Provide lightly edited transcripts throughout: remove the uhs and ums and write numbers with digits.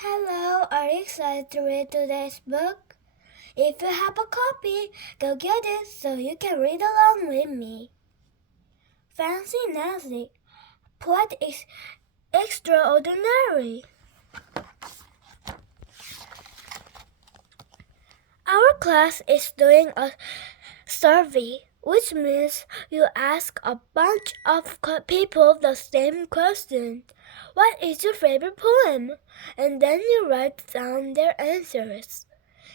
Hello, are you excited to read today's book? If you have a copy, go get it so you can read along with me. Fancy Nancy, Poet is Extraordinary. Our class is doing a survey, which means you ask a bunch of people the same question. What is your favorite poem? And then you write down their answers.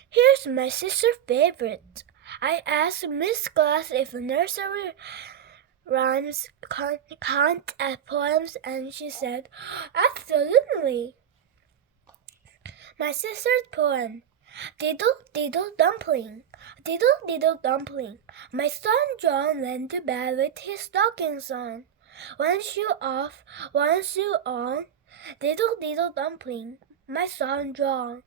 Here's my sister's favorite. I asked Miss Glass if nursery rhymes count as poems, and she said, absolutely. My sister's poem. Diddle, diddle, dumpling. Diddle, diddle, dumpling. My son John went to bed with his stockings on. One shoe off, one shoe on. Diddle, diddle, dumpling. My son John.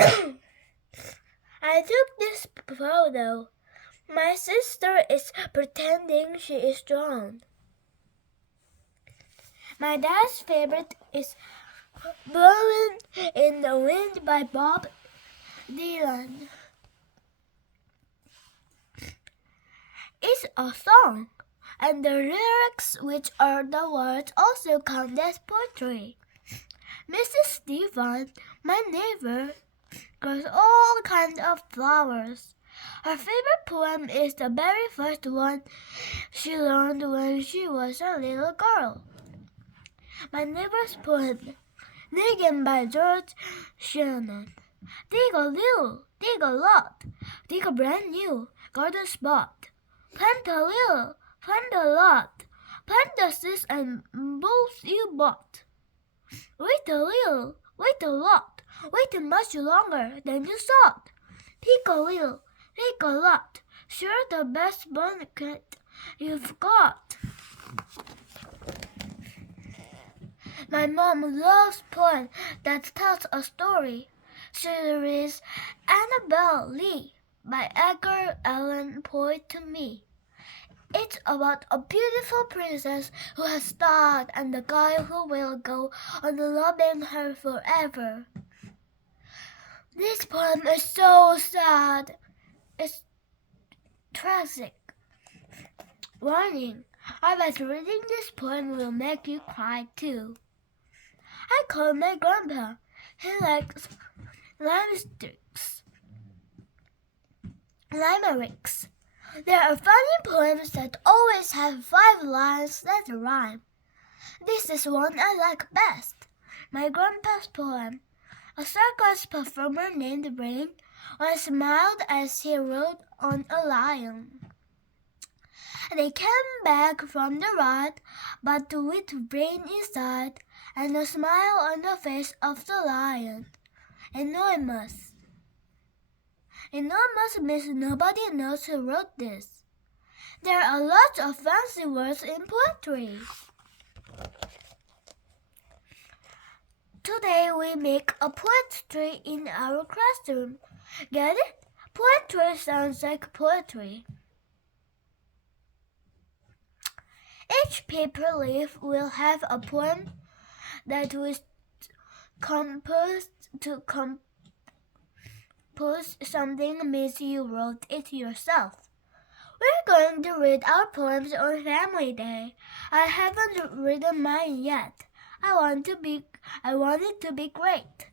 I took this photo. My sister is pretending she is John. My dad's favorite is Blowing in the Wind by Bob Dylan. It's a song, and the lyrics, which are the words, also count as poetry. Mrs. Stephen, my neighbor, grows all kinds of flowers. Her favorite poem is the very first one she learned when she was a little girl. My neighbor's poem, Digging by George Shannon. Dig a little, dig a lot, dig a brand new garden spot. Plant a little, plant a lot, plant the seeds and bulbs you bought. Wait a little, wait a lot, wait much longer than you thought. Pick a little, pick a lot, share the best blanket you've got. My mom loves poems that tell a story. She reads Annabel Lee by Edgar Allan Poe to me. It's about a beautiful princess who has died and the guy who will go on loving her forever. This poem is so sad. It's tragic. Warning, I bet reading this poem will make you cry too. I called my grandpa. He likes limericks. There are funny poems that always have 5 lines that rhyme. This is one I like best. My grandpa's poem. A circus performer named Brain once smiled as he rode on a lion. They came back from the ride, but with Brain inside and a smile on the face of the lion. Enormous. Enormous means nobody knows who wrote this. There are lots of fancy words in poetry. Today we make a poetry in our classroom. Get it? Poetry sounds like poetry. Each paper leaf will have a poem that was composed to compose something means you wrote it yourself. We're going to read our poems on Family Day. I haven't written mine yet. I want it to be great.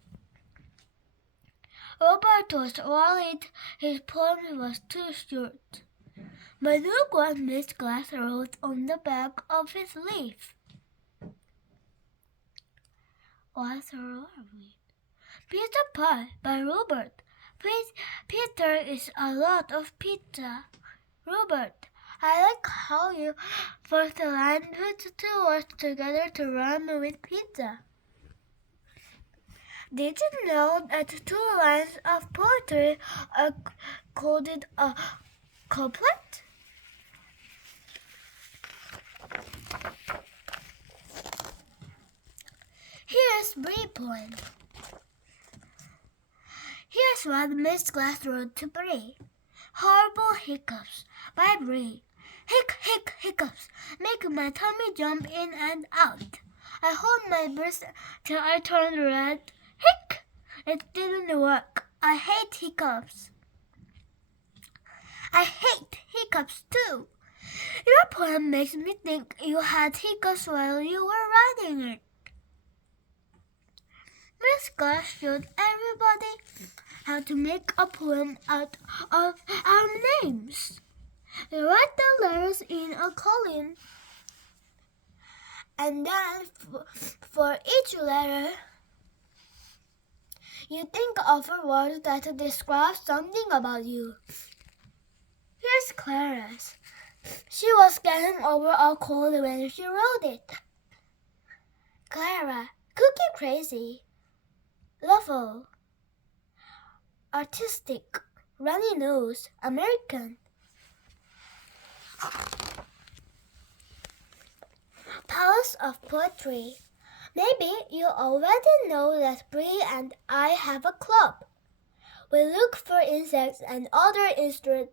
Robert was worried his poem was too short. But look what Miss Glass wrote on the back of his leaf. What's the read? Pizza Pie by Robert. Peter is a lot of pizza. Robert, I like how you first line put 2 words together to rhyme with pizza. Did you know that 2 lines of poetry are called a couplet? Here's Bree poem. Here's what Miss Glass wrote to Bree. Horrible hiccups by Bree. Hic, hic, hiccups make my tummy jump in and out. I hold my breath till I turned red. Hic! It didn't work. I hate hiccups. I hate hiccups too. Your poem makes me think you had hiccups while you were writing it. Miss Glass showed everybody how to make a poem out of our names. You write the letters in a column, and then for each letter, you think of a word that describes something about you. Here's Clara's. She was getting over a cold when she wrote it. Clara, cookie crazy, lovable, artistic, runny nose, American. Palace of Poetry. Maybe you already know that Bree and I have a club. We look for insects and other interesting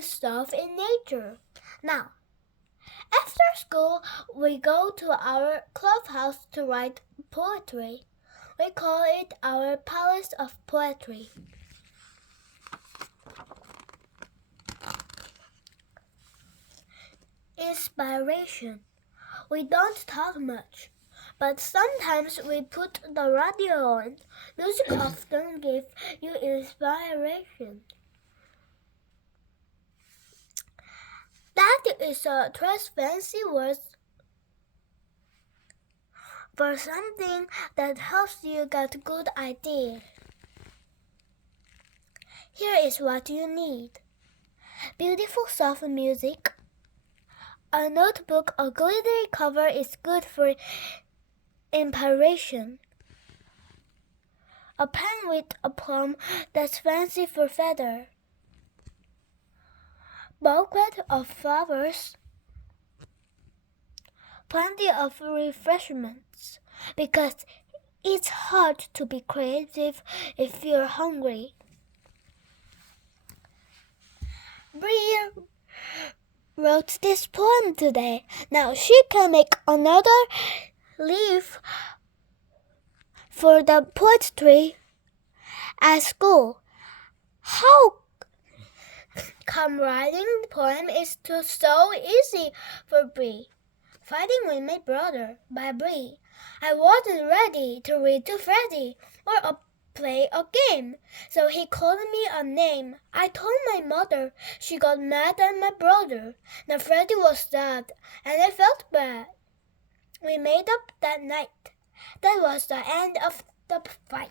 stuff in nature. Now, after school, we go to our clubhouse to write poetry. We call it our Palace of Poetry. Inspiration. We don't talk much, but sometimes we put the radio on. Music often gives you inspiration. That is a trace fancy word for something that helps you get good ideas. Here is what you need. Beautiful soft music. A notebook, a glittery cover is good for inspiration. A pen with a plum that's fancy for feather. Bouquet of flowers. Plenty of refreshments, because it's hard to be creative if you're hungry. Bree wrote this poem today. Now she can make another leaf for the poetry at school. How come writing the poem is so easy for Bree? Fighting with My Brother by Bree. I wasn't ready to read to Freddie or play a game, so he called me a name. I told my mother. She got mad at my brother. Now Freddie was sad, and I felt bad. We made up that night. That was the end of the fight.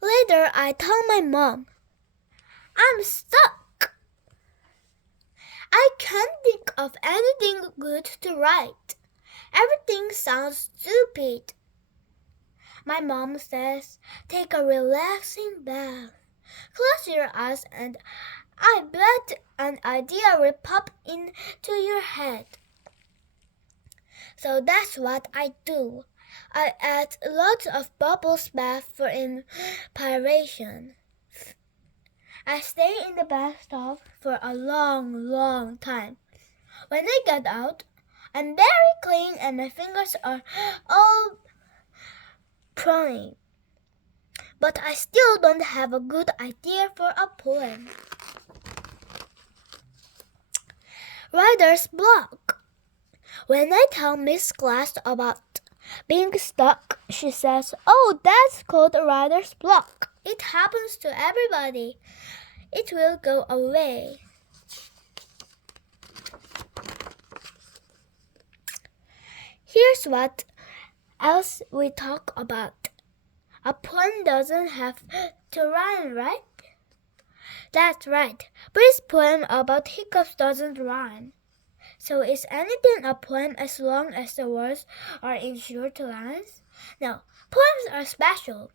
Later, I told my mom, I'm stuck. I can't think of anything good to write. Everything sounds stupid. My mom says, take a relaxing bath. Close your eyes and I bet an idea will pop into your head. So that's what I do. I add lots of bubble bath for inspiration. I stay in the bathtub for a long time. When I get out, I'm very clean and my fingers are all pruning. But I still don't have a good idea for a poem. Writer's block. When I tell Miss Glass about being stuck, she says, oh, that's called a writer's block. It happens to everybody. It will go away. Here's what else we talk about. A poem doesn't have to rhyme, right? That's right. Bree's poem about hiccups doesn't rhyme. So is anything a poem as long as the words are in short lines? No, poems are special.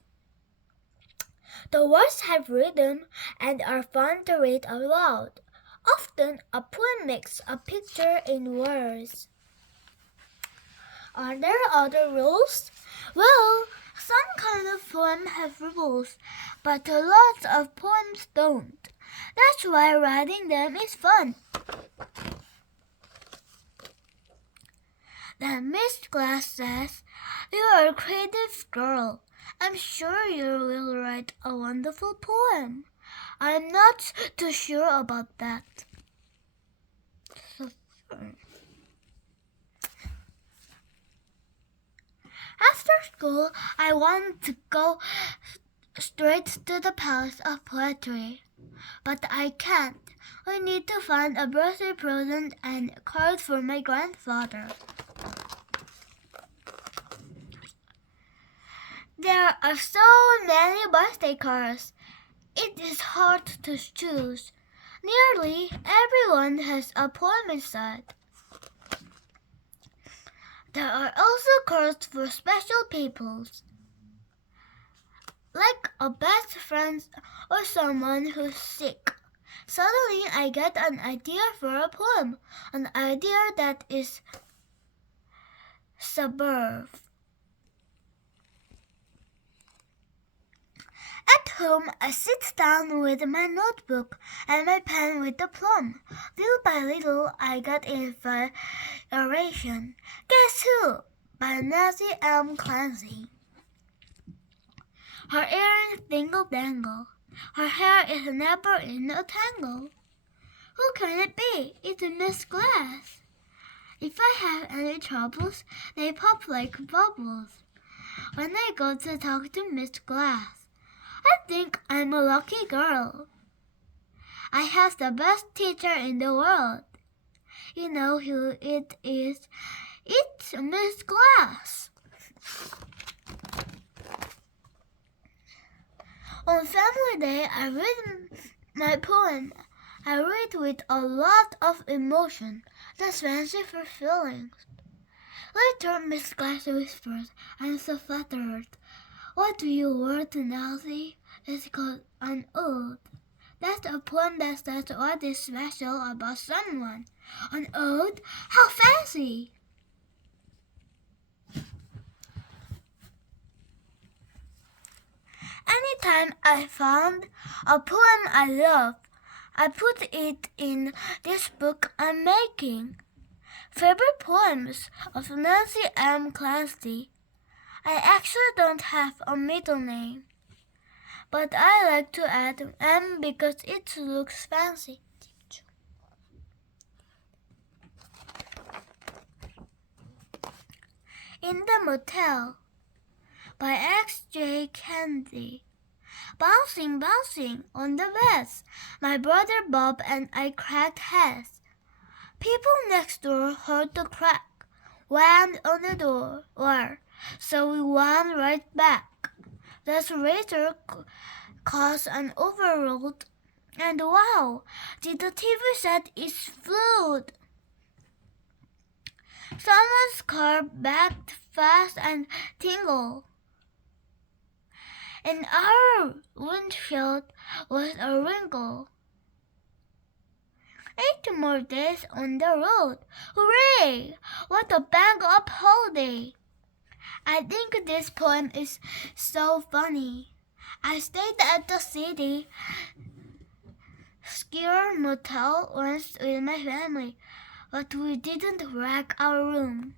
The words have rhythm and are fun to read aloud. Often, a poem makes a picture in words. Are there other rules? Well, some kind of poems have rules, but a lot of poems don't. That's why writing them is fun. Then Miss Glass says, "You are a creative girl. I'm sure you will write a wonderful poem." I'm not too sure about that. After school, I wanted to go straight to the Palace of Poetry. But I can't. We need to find a birthday present and a card for my grandfather. There are so many birthday cards. It is hard to choose. Nearly everyone has a poem inside. There are also cards for special people, like a best friend or someone who's sick. Suddenly, I get an idea for a poem, an idea that is superb. At home, I sit down with my notebook and my pen with the plum. Little by little, I get inspiration. Guess Who? By Nancy M. Clancy. Her earrings dingle-dangle. Her hair is never in a tangle. Who can it be? It's Miss Glass. If I have any troubles, they pop like bubbles. When I go to talk to Miss Glass, I think I'm a lucky girl. I have the best teacher in the world. You know who it is? It's Miss Glass. On Family Day, I read my poem. I read with a lot of emotion. That's fancy for feelings. Later, Miss Glass whispers, "I'm so flattered. What do you want, Nancy?" It's called an ode. That's a poem that says what is special about someone. An ode? How fancy! Anytime I found a poem I love, I put it in this book I'm making. Favorite poems of Nancy M. Clancy. I actually don't have a middle name, but I like to add M because it looks fancy. In the Motel by X.J. Kennedy. Bouncing, bouncing on the beds, my brother Bob and I cracked heads. People next door heard the crack, whammed on the door, so we whammed right back. The razor caused an overload, and wow, did the TV set explode! Someone's car backed fast and tingled. And our windshield was a wrinkle. 8 more days on the road. Hooray! What a bang-up holiday! I think this poem is so funny. I stayed at the city skier motel once with my family, but we didn't wreck our room.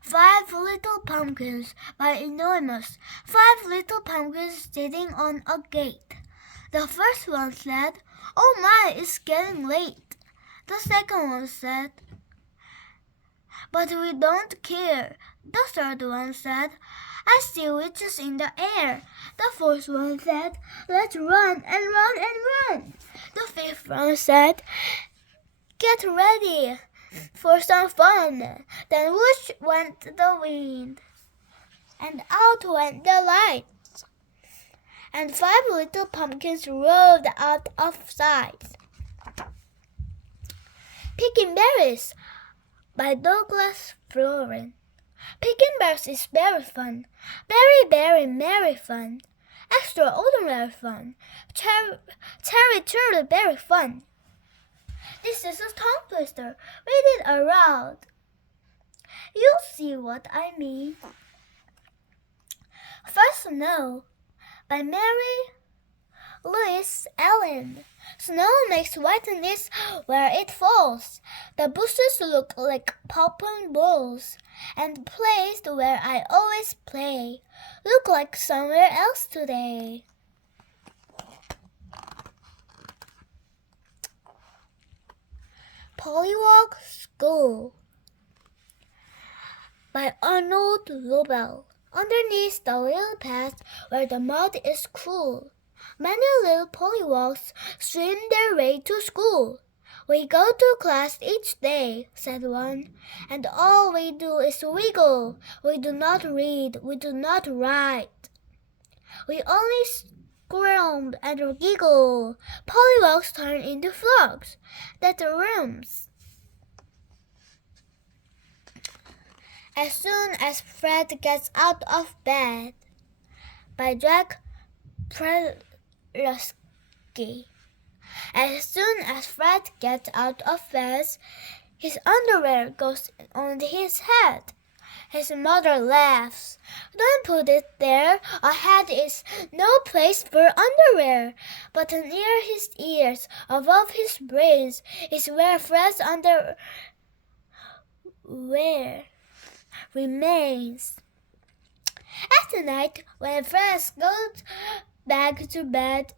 5 Little Pumpkins by Anonymous. 5 little pumpkins sitting on a gate. The first one said, "Oh my, it's getting late." The second one said, "But we don't care." The third one said, "I see witches in the air." The fourth one said, "Let's run and run and run." The fifth one said, "Get ready for some fun." Then whoosh went the wind, and out went the lights, and 5 little pumpkins rolled out of sight. Picking Berries by Douglas Florin. Picking berries is very fun. Very, very merry fun. Extraordinary fun. Truly very fun. This is a tongue twister. Read it aloud. You'll see what I mean. First Snow by Mary Louise Allen. Snow makes whiteness where it falls. The bushes look like popping balls, and the place where I always play look like somewhere else today. Pollywog School by Arnold Lobel. Underneath the little path where the mud is cool, many little pollywogs swim their way to school. We go to class each day, said one, and all we do is wiggle. We do not read, we do not write. We only squirm and giggle. Pollywogs turn into frogs. That's the rooms. As soon as Fred gets out of bed, by Jack Preluski. As soon as Fred gets out of bed, his underwear goes on his head. His mother laughs. Don't put it there. A head is no place for underwear. But near his ears, above his brains, is where Fred's underwear remains. At night, when Fred goes back to bed,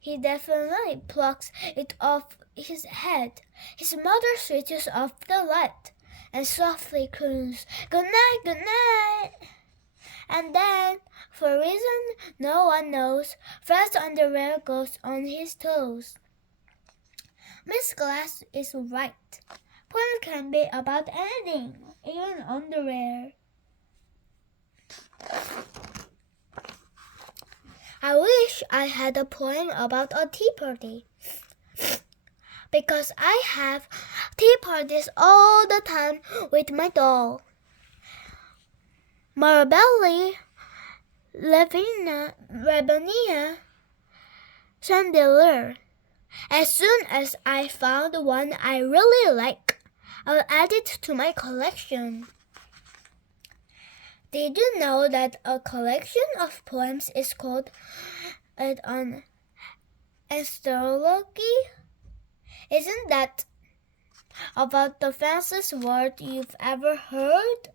he definitely plucks it off his head. His mother switches off the light and softly croons, "Good night, good night." And then, for a reason no one knows, Fred's underwear goes on his toes. Miss Glass is right. Poem can be about anything, even underwear. I wish I had a poem about a tea party, because I have tea parties all the time with my doll. Marabelli, Lavinia, Chandelier. As soon as I found one I really like, I'll add it to my collection. Did you know that a collection of poems is called an astrology? Isn't that about the fanciest word you've ever heard?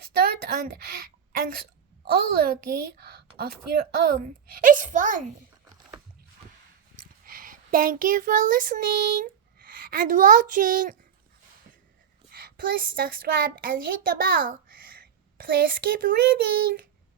Start an astrology of your own. It's fun! Thank you for listening and watching. Please subscribe and hit the bell. Please keep reading.